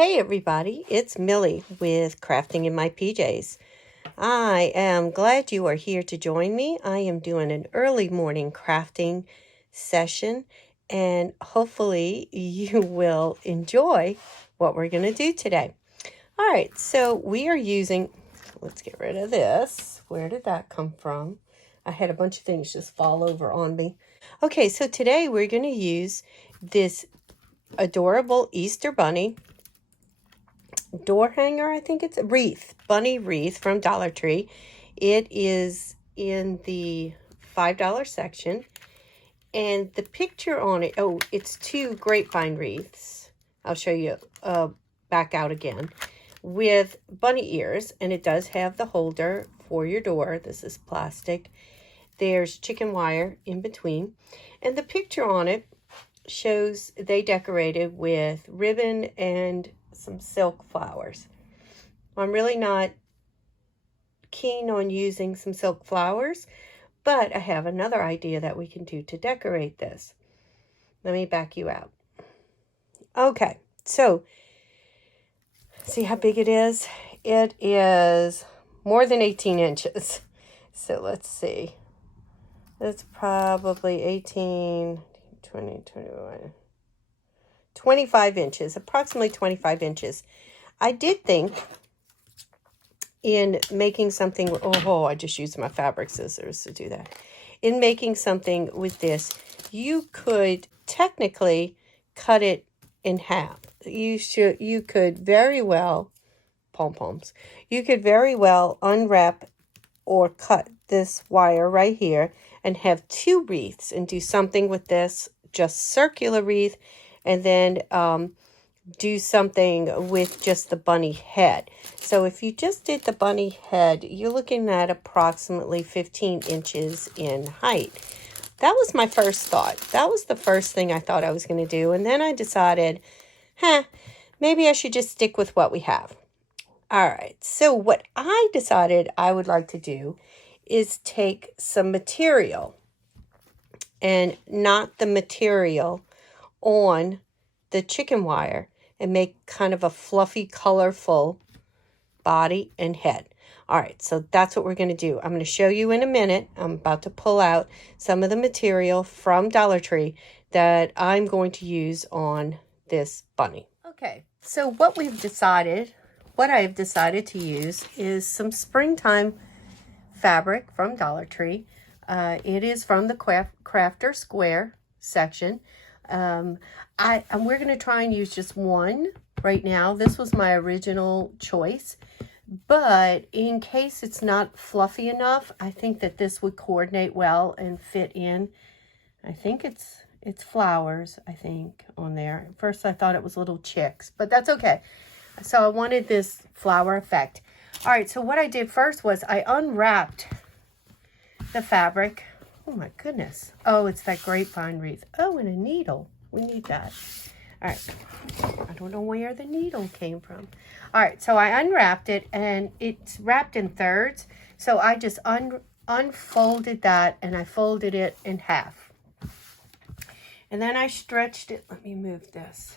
Hey everybody, it's Millie with Crafting in My PJs. I am glad you are here to join me. I am doing an early morning crafting session and hopefully you will enjoy what we're going to do today. All right, so we are using, let's get rid of this. Where did that come from? I had a bunch of things just fall over on me. Okay, so today we're going to use this adorable Easter bunny door hanger. I think it's a wreath, bunny wreath from Dollar Tree. It is in the $5 section, and the picture on it, oh, it's two grapevine wreaths. I'll show you back out again with bunny ears, and it does have the holder for your door. This is plastic. There's chicken wire in between, and the picture on it shows they decorated with ribbon and some silk flowers. I'm really not keen on using some silk flowers, but I have another idea that we can do to decorate this. Let me back you out. Okay, so see how big it is? It is more than 18 inches. So let's see. It's probably 18, 20, 21, 25 inches, approximately 25 inches. I did think in making something, oh, I just used my fabric scissors to do that. In making something with this, you could technically cut it in half. You could very well, pom-poms, you could very well unwrap or cut this wire right here and have two wreaths and do something with this, just circular wreath, and then do something with just the bunny head. So if you just did the bunny head, you're looking at approximately 15 inches in height. That was my first thought. That was the first thing I thought I was going to do. And then I decided, maybe I should just stick with what we have. All right, so what I decided I would like to do is take some material and knot the material on the chicken wire and make kind of a fluffy, colorful body and head. All right, so that's what we're going to do. I'm going to show you in a minute. I'm about to pull out some of the material from Dollar Tree that I'm going to use on this bunny. Okay, so what I've decided to use is some springtime fabric from Dollar Tree. It is from the Crafter Square section. We're going to try and use just one right now. This was my original choice, but in case it's not fluffy enough, I think that this would coordinate well and fit in. I think it's flowers, I think, on there. At first I thought it was little chicks, but that's okay. So I wanted this flower effect. All right, so what I did first was I unwrapped the fabric. Oh my goodness. Oh, it's that grapevine wreath. Oh, and a needle. We need that. All right. I don't know where the needle came from. All right, so I unwrapped it and it's wrapped in thirds. So I just unfolded that and I folded it in half. And then I stretched it. Let me move this.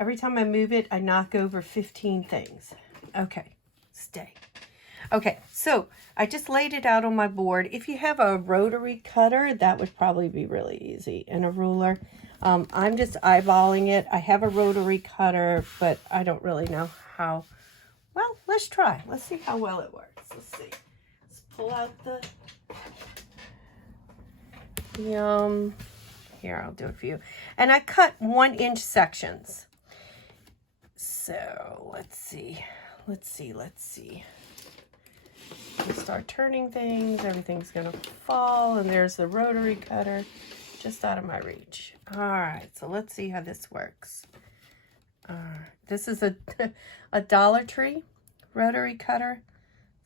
Every time I move it, I knock over 15 things. Okay, stay. Okay, so I just laid it out on my board. If you have a rotary cutter, that would probably be really easy, and a ruler. I'm just eyeballing it. I have a rotary cutter, but I don't really know how. Well, let's try. Let's see how well it works. Let's see. Let's pull out the... Here, I'll do it for you. And I cut 1-inch sections. So, let's see. We'll start turning things. Everything's going to fall. And there's the rotary cutter just out of my reach. All right, so let's see how this works. This is a Dollar Tree rotary cutter.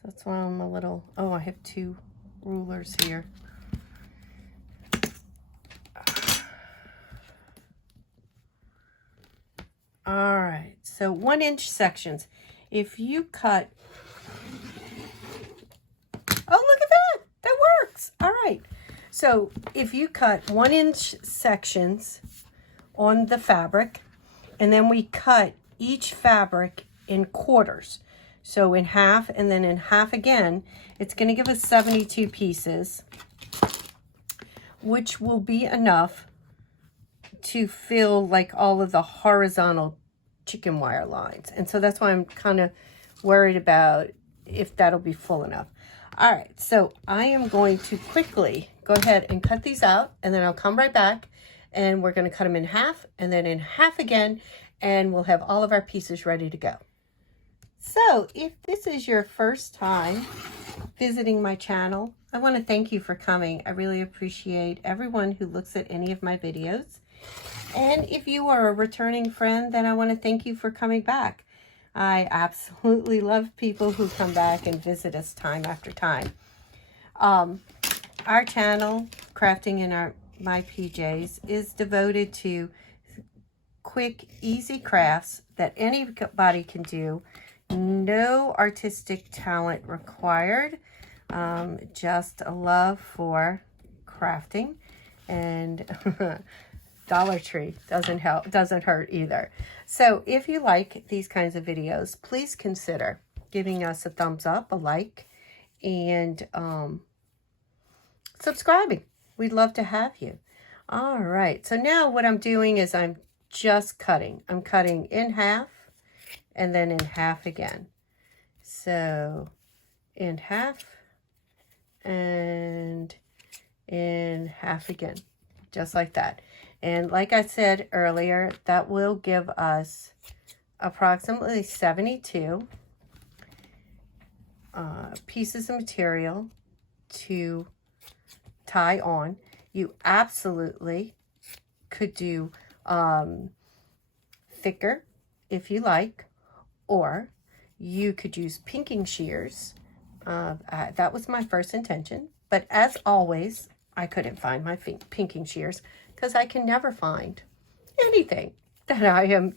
That's why I'm a little... Oh, I have two rulers here. All right, so 1-inch sections. If you cut... Oh, look at that! That works! All right. So if you cut 1-inch sections on the fabric, and then we cut each fabric in quarters. So in half and then in half again, it's going to give us 72 pieces, which will be enough to fill like all of the horizontal chicken wire lines. And so that's why I'm kind of worried about if that'll be full enough. All right, so I am going to quickly go ahead and cut these out, and then I'll come right back and we're going to cut them in half and then in half again, and we'll have all of our pieces ready to go. So if this is your first time visiting my channel, I want to thank you for coming. I really appreciate everyone who looks at any of my videos. And if you are a returning friend, then I want to thank you for coming back. I absolutely love people who come back and visit us time after time. Our channel, Crafting in My PJs, is devoted to quick, easy crafts that anybody can do. No artistic talent required. Just a love for crafting, and Dollar Tree doesn't hurt either. So if you like these kinds of videos, please consider giving us a thumbs up, a like, and subscribing. We'd love to have you. All right, so now what I'm doing is I'm just cutting. I'm cutting in half and then in half again. So in half and in half again, just like that. And like I said earlier, that will give us approximately 72 pieces of material to tie on. You absolutely could do thicker if you like, or you could use pinking shears. That was my first intention, but as always, I couldn't find my pinking shears because I can never find anything that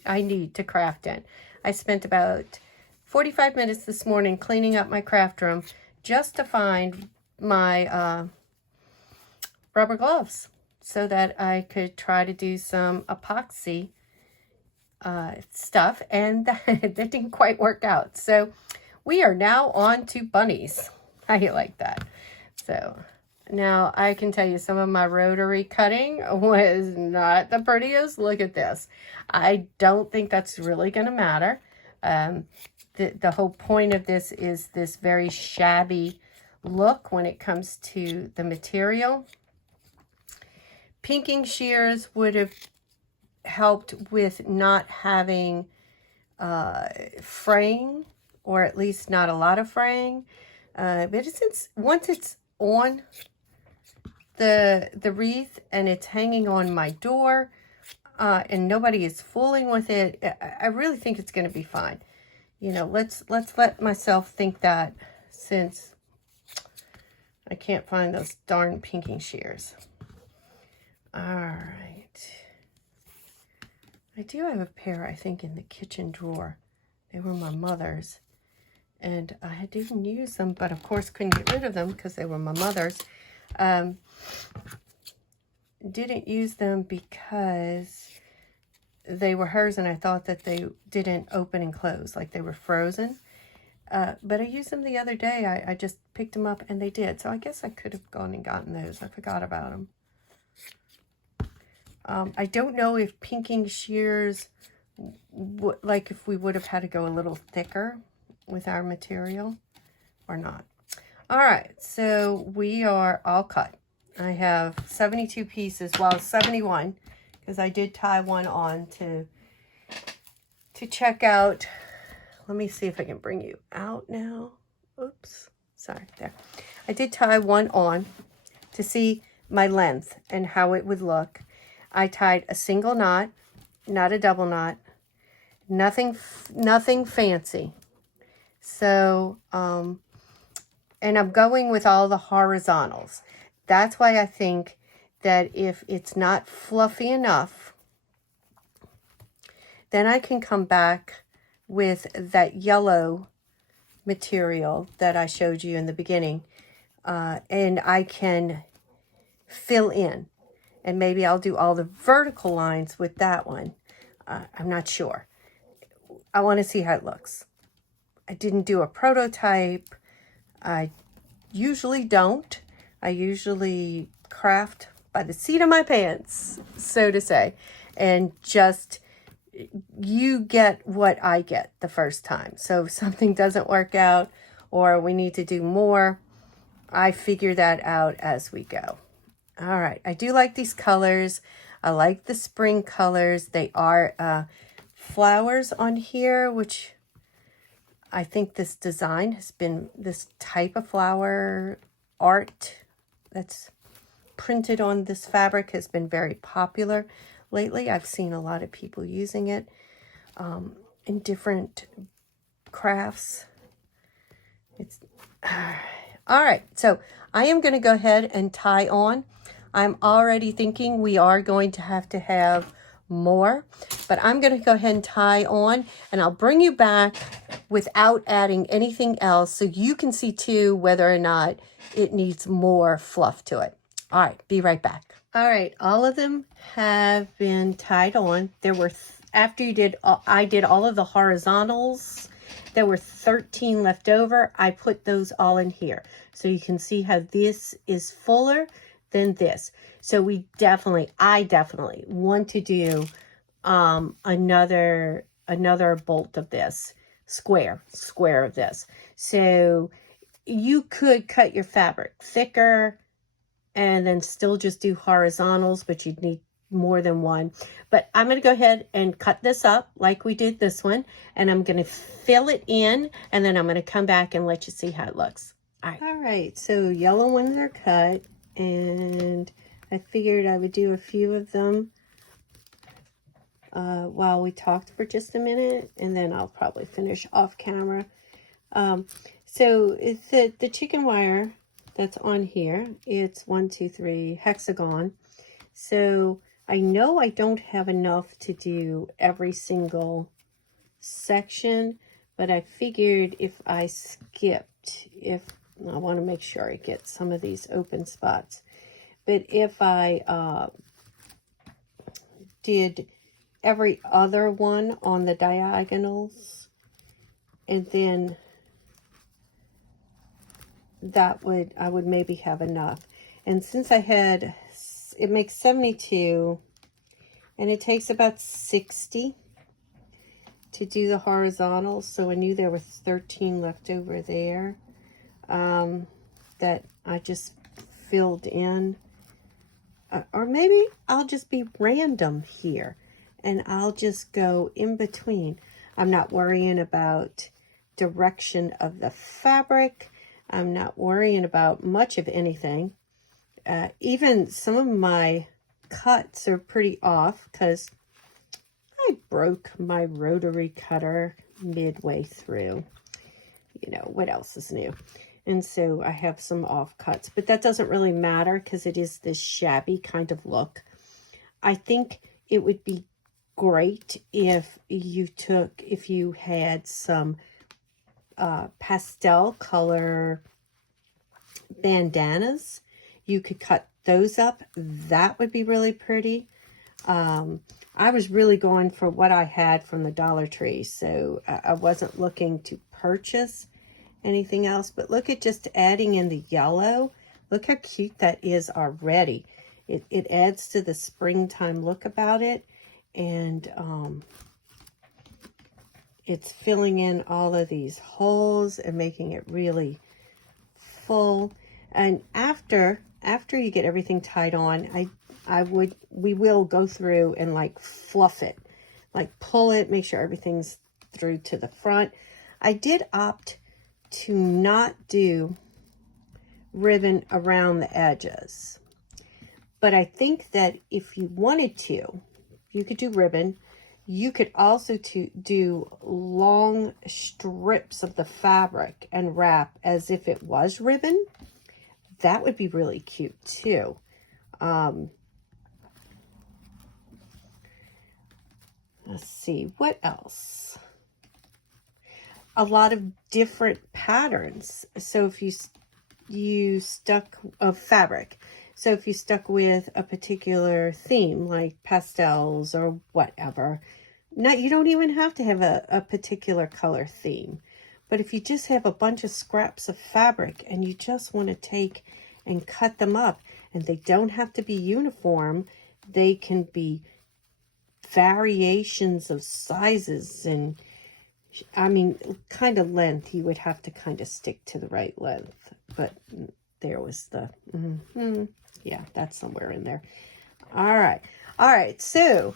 I need to craft in. I spent about 45 minutes this morning cleaning up my craft room just to find my rubber gloves so that I could try to do some epoxy stuff, and that didn't quite work out. So we are now on to bunnies. How do you like that? So now I can tell you some of my rotary cutting was not the prettiest. Look at this. I don't think that's really going to matter. The whole point of this is this very shabby look when it comes to the material. Pinking shears would have helped with not having fraying, or at least not a lot of fraying. But once it's on the wreath and it's hanging on my door and nobody is fooling with it, I really think it's going to be fine. You know, let's let myself think that, since I can't find those darn pinking shears. All right. I do have a pair, I think, in the kitchen drawer. They were my mother's, and I didn't use them, but of course couldn't get rid of them because they were my mother's. Didn't use them because they were hers, and I thought that they didn't open and close, like they were frozen. But I used them the other day. I just picked them up, and they did. So I guess I could have gone and gotten those. I forgot about them. I don't know if pinking shears, like if we would have had to go a little thicker with our material or not. All right, so we are all cut. I have 72 pieces, well, 71, because I did tie one on to check out. Let me see if I can bring you out now. Oops, sorry, there. I did tie one on to see my length and how it would look. I tied a single knot, not a double knot, nothing fancy. So, and I'm going with all the horizontals. That's why I think that if it's not fluffy enough, then I can come back with that yellow material that I showed you in the beginning, and I can fill in. And maybe I'll do all the vertical lines with that one. I'm not sure. I want to see how it looks. I didn't do a prototype. I usually don't. I usually craft by the seat of my pants, so to say, and just you get what I get the first time. So if something doesn't work out or we need to do more, I figure that out as we go. All right, I do like these colors. I like the spring colors. They are flowers on here, which I think this design has been, this type of flower art that's printed on this fabric has been very popular lately. I've seen a lot of people using it in different crafts. It's all right, so I am going to go ahead and tie on. I'm already thinking we are going to have more, but I'm going to go ahead and tie on, and I'll bring you back without adding anything else so you can see too whether or not it needs more fluff to it. All right, be right back. All right, all of them have been tied on. There were, after you did, I did all of the horizontals. There were 13 left over. I put those all in here. So you can see how this is fuller than this. So I definitely want to do another bolt of this, square of this. So you could cut your fabric thicker and then still just do horizontals, but you'd need more than one. But I'm going to go ahead and cut this up like we did this one, and I'm going to fill it in, and then I'm going to come back and let you see how it looks. All right, so yellow ones are cut, and I figured I would do a few of them while we talked for just a minute, and then I'll probably finish off camera. So it's the chicken wire that's on here. It's 1, 2, 3 hexagon. So I know I don't have enough to do every single section, but I figured if I skipped, I want to make sure I get some of these open spots, but if I did every other one on the diagonals, and then I would maybe have enough. And since it makes 72, and it takes about 60 to do the horizontals, so I knew there were 13 left over there that I just filled in. Or maybe I'll just be random here, and I'll just go in between. I'm not worrying about direction of the fabric. I'm not worrying about much of anything. Even some of my cuts are pretty off because I broke my rotary cutter midway through. You know, what else is new? And so I have some off cuts, but that doesn't really matter because it is this shabby kind of look. I think it would be great if you had some pastel color bandanas. You could cut those up. That would be really pretty. I was really going for what I had from the Dollar Tree, so I wasn't looking to purchase anything else. But look at just adding in the yellow. Look how cute that is already. It adds to the springtime look about it, and it's filling in all of these holes and making it really full. And after you get everything tied on, we will go through and like fluff it, like pull it, make sure everything's through to the front. I did opt to not do ribbon around the edges, but I think that if you wanted to, you could do ribbon. You could also do long strips of the fabric and wrap as if it was ribbon. That would be really cute too. Let's see, what else? A lot of different patterns. So if you stuck of fabric, so if you stuck with a particular theme like pastels or whatever, Not, you don't even have to have a particular color theme. But if you just have a bunch of scraps of fabric and you just want to take and cut them up, and they don't have to be uniform, they can be variations of sizes, and I mean, kind of length, you would have to kind of stick to the right length. But there was the, yeah, that's somewhere in there. All right. All right. So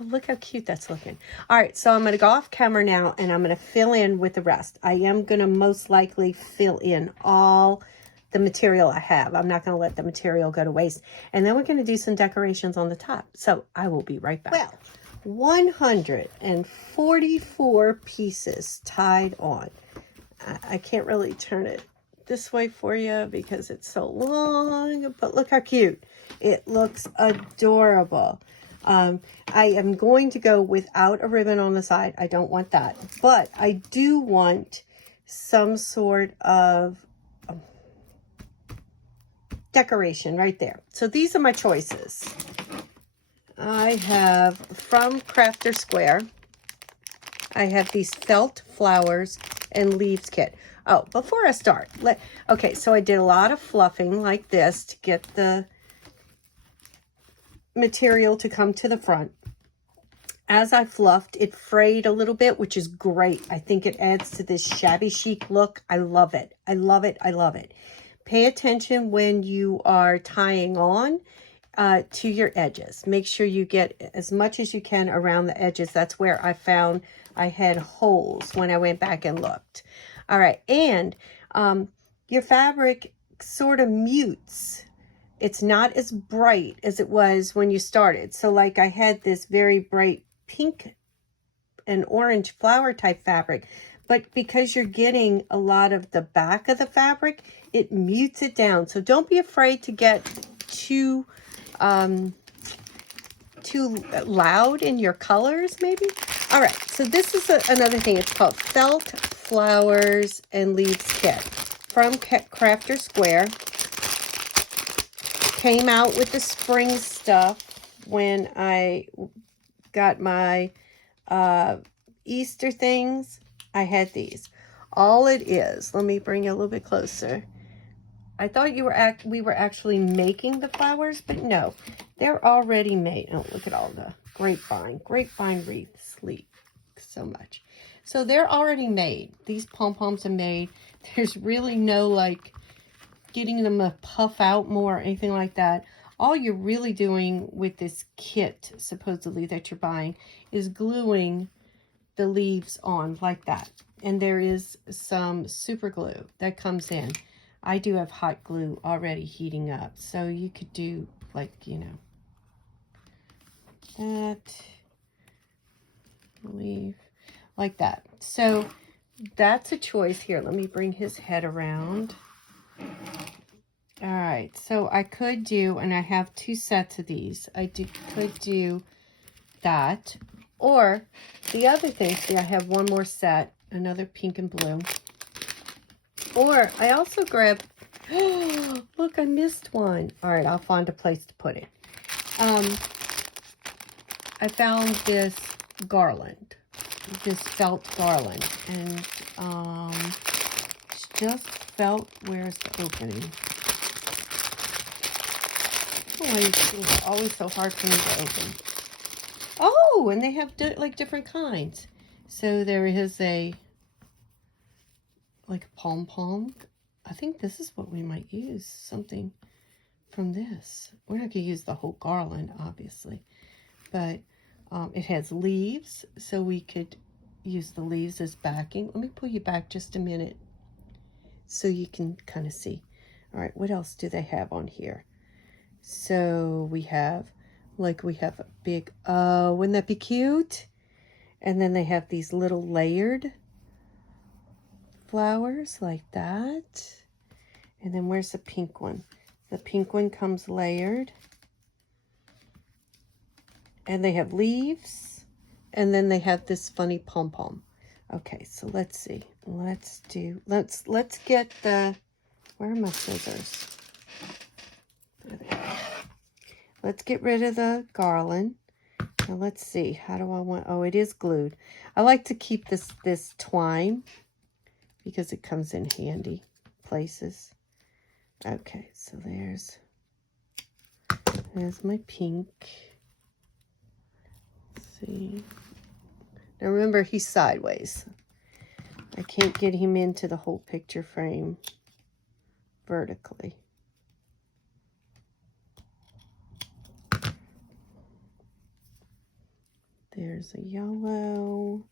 look how cute that's looking. All right. So I'm going to go off camera now and I'm going to fill in with the rest. I am going to most likely fill in all the material I have. I'm not going to let the material go to waste. And then we're going to do some decorations on the top. So I will be right back. Well, 144 pieces tied on. I can't really turn it this way for you because it's so long, but look how cute. It looks adorable. I am going to go without a ribbon on the side. I don't want that, but I do want some sort of decoration right there. So these are my choices. I have from Crafter Square, I have these felt flowers and leaves kit. Oh, before I start, okay, so I did a lot of fluffing like this to get the material to come to the front. As I fluffed, it frayed a little bit, which is great. I think it adds to this shabby chic look. I love it. I love it. I love it. Pay attention when you are tying on to your edges. Make sure you get as much as you can around the edges. That's where I found I had holes when I went back and looked. All right, and your fabric sort of mutes. It's not as bright as it was when you started. So like I had this very bright pink and orange flower type fabric, but because you're getting a lot of the back of the fabric, it mutes it down. So don't be afraid to get too loud in your colors, maybe. All right, so this is another thing. It's called Felt Flowers and Leaves Kit from Crafter Square. Came out with the spring stuff when I got my Easter things. I had these. All it is, let me bring you a little bit closer. I thought we were actually making the flowers, but no, they're already made. Oh, look at all the grapevine wreaths, so much. So they're already made. These pom-poms are made. There's really no like getting them to puff out more or anything like that. All you're really doing with this kit, supposedly, that you're buying, is gluing the leaves on like that. And there is some super glue that comes in. I do have hot glue already heating up. So you could do like, you know, that leaf like that. So that's a choice here. Let me bring his head around. All right, so I could do, and I have 2 sets of these. Could do that, or the other thing. See, I have one more set, another pink and blue. Or I also grabbed. Look, I missed one. All right, I'll find a place to put it. I found this garland, this felt garland, and it's just felt. Where's the opening? Oh, these things are always so hard for me to open. Oh, and they have like different kinds. So there is like a pom-pom. I think this is what we might use, something from this. We're not going to use the whole garland, obviously. But it has leaves, so we could use the leaves as backing. Let me pull you back just a minute so you can kind of see. All right, what else do they have on here? So we have a big, wouldn't that be cute? And then they have these little layered flowers like that. And then where's the pink one? The pink one comes layered. And they have leaves. And then they have this funny pom-pom. Okay, so let's see. Let's get the, where are my scissors? There they are. Let's get rid of the garland. Now let's see, how do I want, oh, it is glued. I like to keep this twine because it comes in handy places. Okay, so there's my pink. Let's see. Now remember, he's sideways. I can't get him into the whole picture frame vertically. There's a yellow.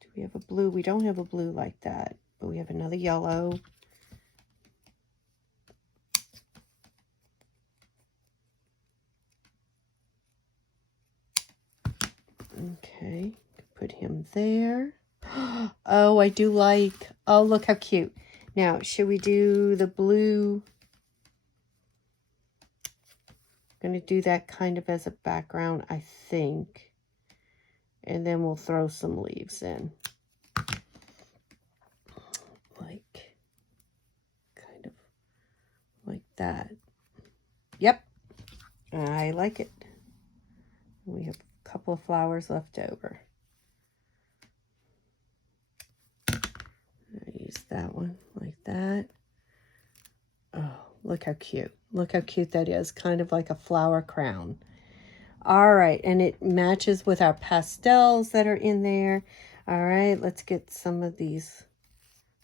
Do we have a blue? We don't have a blue like that, but we have another yellow. Okay, put him there. Oh, I do like, oh, look how cute. Now, should we do the blue? I'm going to do that kind of as a background, I think. And then we'll throw some leaves in. Like, kind of like that. Yep, I like it. We have a couple of flowers left over. I use that one like that. Oh, look how cute. Look how cute that is. Kind of like a flower crown. All right, and it matches with our pastels that are in there. All right, let's get some of these.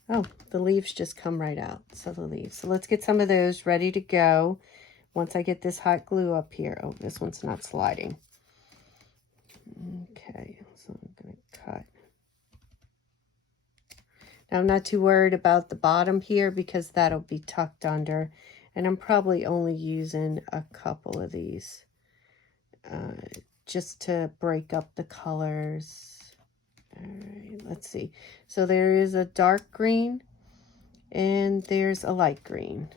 Oh, the leaves just come right out. So the leaves. So let's get some of those ready to go. Once I get this hot glue up here. Oh, this one's not sliding. Okay, so I'm going to cut. Now, I'm not too worried about the bottom here because that'll be tucked under. And I'm probably only using a couple of these just to break up the colors. All right, let's see. So there is a dark green and there's a light green.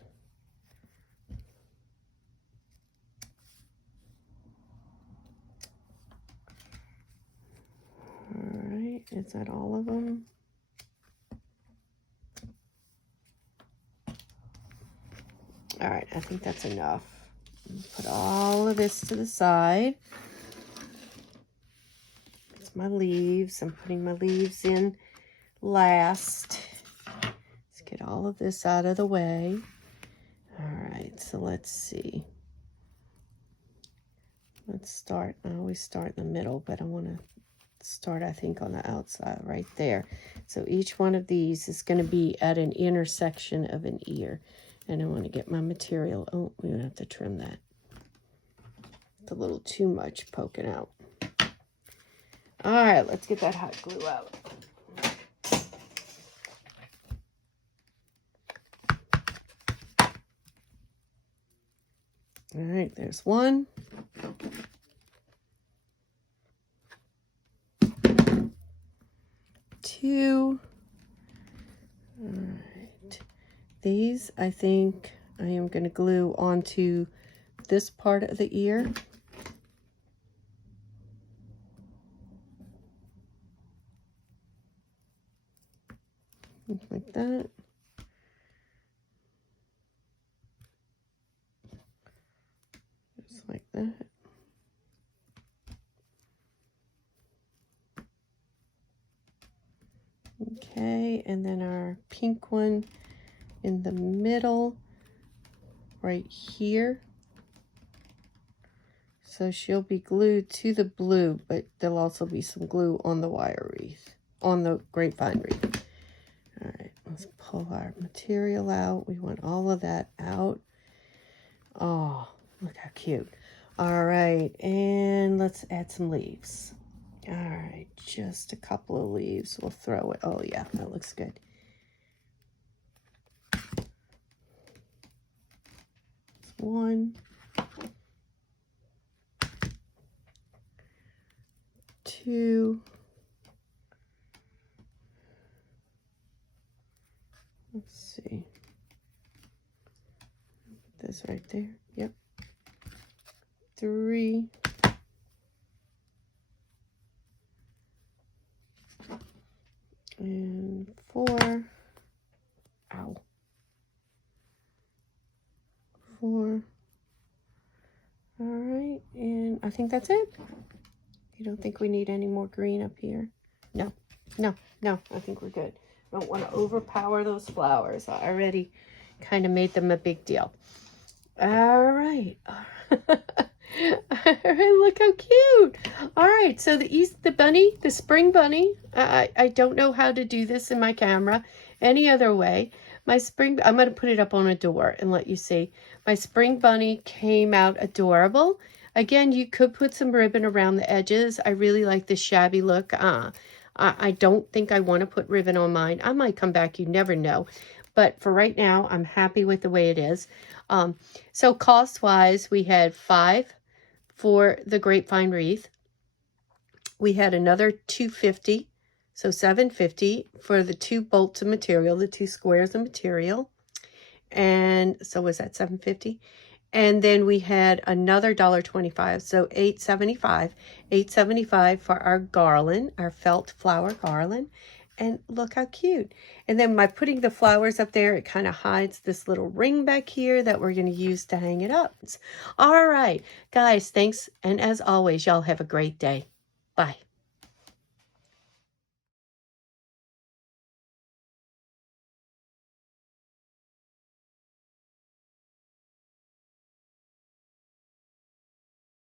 All right, is that all of them? All right, I think that's enough. Put all of this to the side. It's my leaves. I'm putting my leaves in last. Let's get all of this out of the way. All right, so let's see. Let's start. I always start in the middle, but I want to start, I think, on the outside right there. So each one of these is going to be at an intersection of an ear. And I want to get my material. Oh, we're going to have to trim that. It's a little too much poking out. All right, let's get that hot glue out. All right, there's one. Two. All right. These, I think I am going to glue onto this part of the ear. Like that. Just like that. Okay, and then our pink one in the middle, right here. So she'll be glued to the blue, but there'll also be some glue on the wire wreath, on the grapevine wreath. All right, let's pull our material out. We want all of that out. Oh, look how cute. All right, and let's add some leaves. All right, just a couple of leaves. We'll throw it. Oh, yeah, that looks good. One. Two. Let's see. Put this right there. Yep. Three. And four. Ow. Four. All right, and I think that's it. You don't think we need any more green up here? No, no, no, I think we're good. Don't want to overpower those flowers. I already kind of made them a big deal. All right. All right, look how cute. All right, so the bunny, the spring bunny, I don't know how to do this in my camera any other way. I'm going to put it up on a door and let you see. My spring bunny came out adorable. Again, you could put some ribbon around the edges. I really like this shabby look. I don't think I want to put ribbon on mine. I might come back, you never know. But for right now, I'm happy with the way it is. So cost-wise, we had $5 for the grapevine wreath. We had another $2.50, so $7.50 for the 2 bolts of material, the 2 squares of material. And so was that $7.50? And then we had another $1.25, so $8.75. $8.75 for our garland, our felt flower garland. And look how cute. And then by putting the flowers up there, it kind of hides this little ring back here that we're going to use to hang it up. All right, guys, thanks. And as always, y'all have a great day. Bye.